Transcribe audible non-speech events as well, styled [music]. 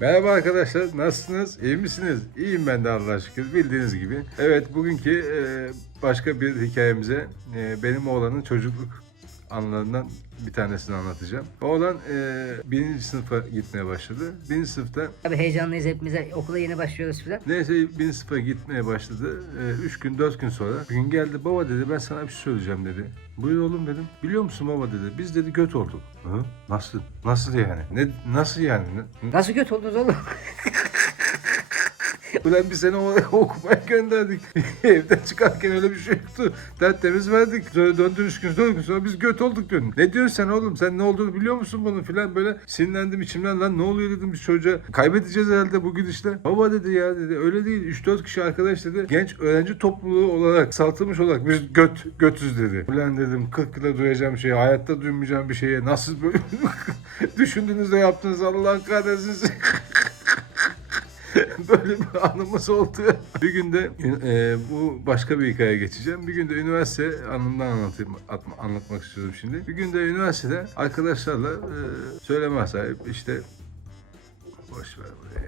Merhaba arkadaşlar, nasılsınız? İyi misiniz? İyiyim ben de Allah'a şükür, bildiğiniz gibi. Evet, bugünkü başka bir hikayemize benim oğlanın çocukluk anılarından bir tanesini anlatacağım. Oğlan e, birinci sınıfa gitmeye başladı. Birinci sınıfta Tabii heyecanlıyız hepimize. Okula yeni başlıyoruz filan. Neyse birinci sınıfa gitmeye başladı. Ee, üç gün, dört gün sonra bir gün geldi. Baba dedi ben sana bir şey söyleyeceğim dedi. Buyur oğlum dedim. Biliyor musun baba dedi. Biz dedi göt olduk. Hı? Nasıl? Nasıl yani? Ne, nasıl yani? Ne- Nasıl göt oldunuz oğlum? [laughs] Ulan biz seni [laughs] okumaya gönderdik. [laughs] Evden çıkarken öyle bir şey yoktu. Tertemiz verdik. Sonra döndün üç gün, gün sonra biz göt olduk diyorsun. Ne diyorsun sen oğlum? Sen ne olduğunu biliyor musun bunun filan böyle sinirlendim içimden lan ne oluyor dedim biz çocuğa. Kaybedeceğiz herhalde bu gidişle. Baba dedi ya dedi öyle değil. 3-4 kişi arkadaş dedi. Genç öğrenci topluluğu olarak saltılmış olarak biz göt götüz dedi. Ulan dedim 40 yılda duyacağım şeyi hayatta duymayacağım bir şeye nasıl böyle [laughs] düşündünüz de yaptınız Allah'ın kahretsin. [laughs] Böyle bir anımız oldu. Bir günde e, bu başka bir hikaye geçeceğim. Bir günde üniversite anımdan anlatayım, atma- anlatmak istiyorum şimdi. Bir günde üniversitede arkadaşlarla e, söyleme sahip işte boş ver burayı.